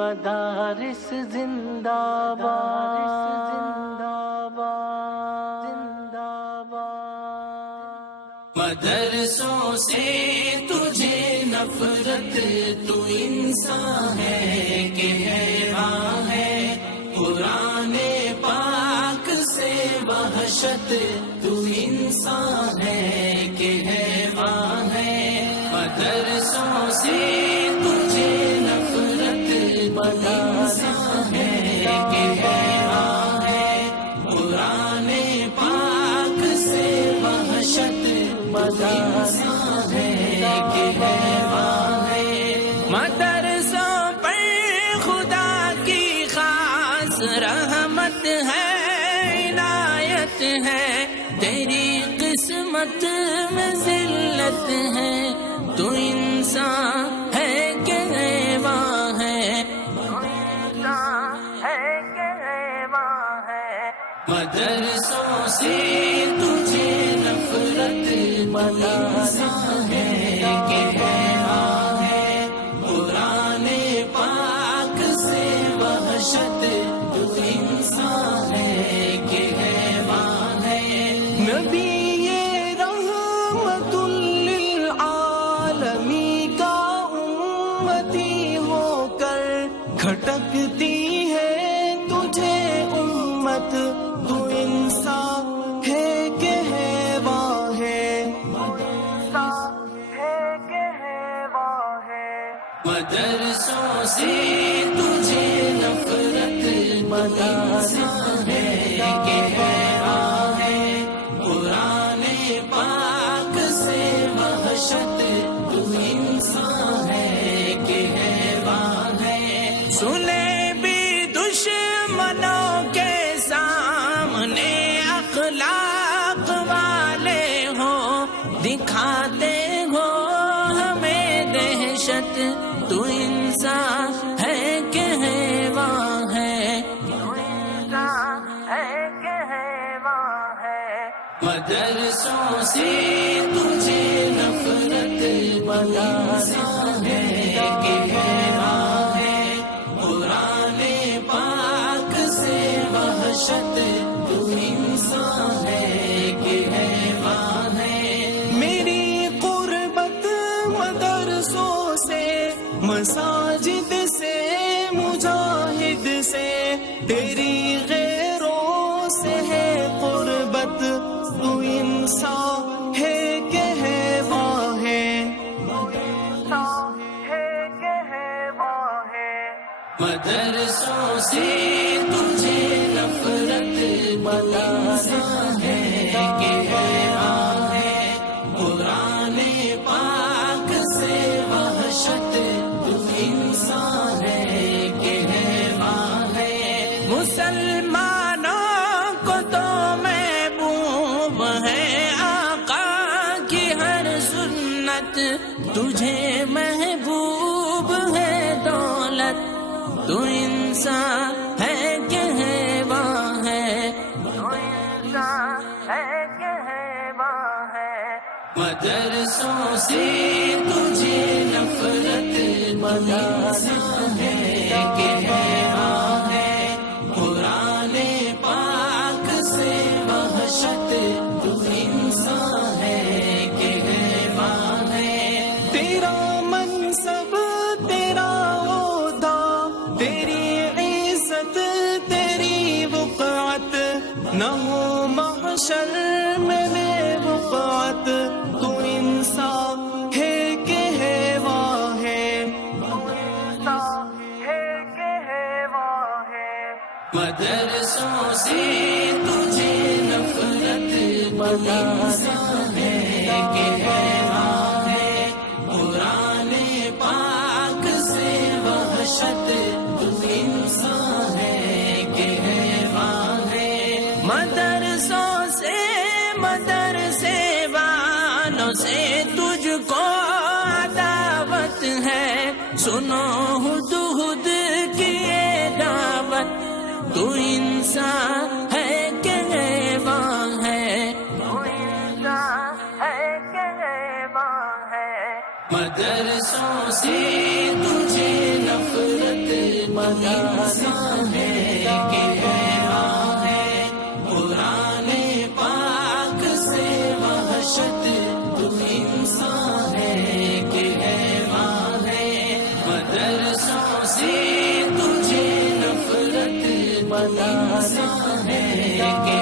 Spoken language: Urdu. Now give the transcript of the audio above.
مدارس زندہ باد، مدرسوں سے تجھے نفرت، تو انسان ہے کہ حیوان ہے. قرآن پاک سے وحشت، تو انسان ہے کہ حیوان ہے. مدرسوں سے تجھے نفرت، تو انسان ہے کہ حیوان ہے. قرآن پاک سے وحشت، انسان ہے کہ حیوان ہے. مدرسوں پر خدا کی خاص رحمت ہے، عنایت ہے. تیری قسمت میں ذلت ہے، تو انسان ہے کہ حیوان ہے. مدرسوں سے تجھے نفرت، انسان ہے کہ حیوان ہے. قرآن پاک سے وحشت، تو انسان ہے کہ حیوان ہے. نبی یہ رحمت للعالمین کا امتی ہو کر کھٹکتی ہے تجھے امت، تو انسان ہے کہ حیوان ہے. مدرسوں سے تجھے نفرت، انسان ہے کہ حیوان ہے. قرآن پاک سے وحشت، تو انسان ہے کہ حیوان ہے. سنے بھی دشمنوں کے سامنے اخلاق والے ہو، دکھاتے ہو ہمیں دہشت، تو انسان ہے کہ حیوان ہے. مدرسوں سے تجھے نفرت، انسان ہے کہ حیوان ہے. قرآن پاک سے وحشت، تو انسان ہے کہ حیوان ہے. میری قربت مدرسوں سے، مساجد سے، مجاہد سے، تیری غیروں سے ہے قربت، تو انسان ہے کہ حیوان ہے. مدرسوں سے تجھے نفرت، انسان ہے کہ حیوان ہے. قرآن پاک سے وحشت، تو انسان ہے کہ حیوان ہے. مسلمانوں کو تو محبوب ہے آقا کی ہر سنت، تجھے محبوب ہے دولت، تو انسان ہے کہ حیوان ہے. مدرسوں سے تجھے نفرت، انسان ہے کہ حیوان ہے. قرآن پاک سے وحشت، تو انسان ہے کہ حیوان ہے. تیرا منصب، تیرا عہدہ، تیری عزت، تیری وقعت، نہ ہو محشر میں بے وقعت، تو انسان ہے کہ حیوان ہے. مدرسوں سے تجھے نفرت، انسان ہے کہ حیوان ہے. قرآن پاک سے وحشت، تو انسان ہے کہ حیوان ہے. مدرسوں سے، مدرسے والوں سے تجھ کو عداوت ہے. سنو ہدہد کی یہ دعوت، تو انسان ہے کہ حیوان ہے. مدرسوں سے تجھے نفرت، انسان ہے کہ حیران ہے، قرآن پاک سے وحشت تو انسان ہے کہ حیران ہے، مدرسوں سے تجھے نفرت تو انسان ہے کہ